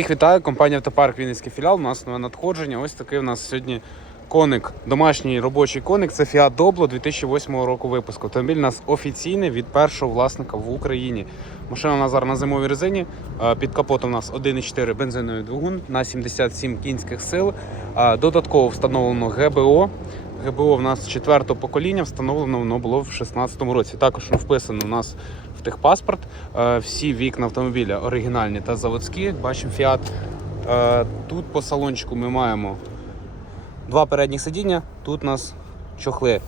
Всіх вітаю, компанія Автопарк Вінницький філіал. У нас нове надходження. Ось такий у нас сьогодні коник, домашній робочий коник. Це Fiat Doblo 2008 року випуску. Автомобіль у нас офіційний від першого власника в Україні. Машина у нас зараз на зимовій резині. Е, Під капотом у нас 1,4 бензиновий двигун на 77 кінських сил. Е, Додатково встановлено ГБО. ГБО в нас четвертого покоління, встановлено воно було в 2016 році. Також вписано у нас в техпаспорт. Е, Всі вікна автомобіля оригінальні та заводські. Бачимо Fiat. Е, Тут по салончику ми маємо два передні сидіння. Тут у нас чохли.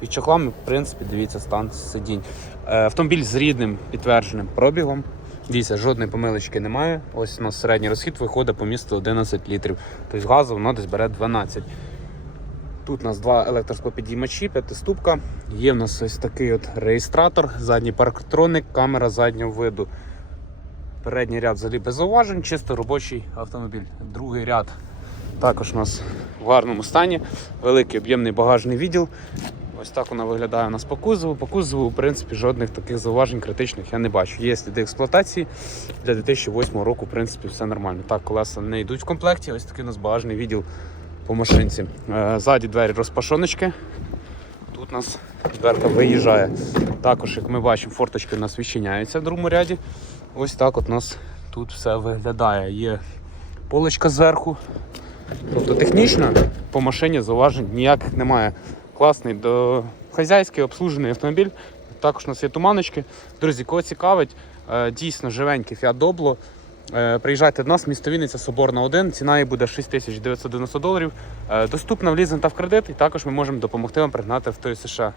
Під чохлами, в принципі, дивіться стан сидінь. Е, Автомобіль з рідним підтвердженим пробігом. Дивіться, жодної помилочки немає. Ось у нас середній розхід виходить по місту 11 літрів. Тобто газу воно десь бере 12. Тут у нас два електроспопідіймачі, п'ятиступка. Є в нас ось такий от реєстратор, задній парктроник, камера заднього виду. Передній ряд взагалі без зауважень, чисто робочий автомобіль. Другий ряд також у нас в гарному стані. Великий об'ємний багажний відділ. Ось так вона виглядає у нас по кузову. По кузову, в принципі, жодних таких зауважень критичних я не бачу. Є сліди експлуатації. Для 2008 року, в принципі, все нормально. Так, колеса не йдуть в комплекті. Ось такий у нас багажний відділ по машинці. Е, Ззаді двері розпашоночки. Тут у нас дверка виїжджає. Також, як ми бачимо, форточки у нас відчиняються в другому ряді. Ось так от у нас тут все виглядає. Є поличка зверху. Тобто технічно по машині зауважень ніяких немає. Класний до хазяйський обслужений автомобіль. Також у нас є туманочки. Друзі, кого цікавить, е, дійсно живенький Fiat Doblo. Е, Приїжджайте до нас, місто Вінниця, Соборна 1. Ціна її буде 6990 доларів. Е, Доступна в лізинг та в кредит, і також ми можемо допомогти вам пригнати в той США.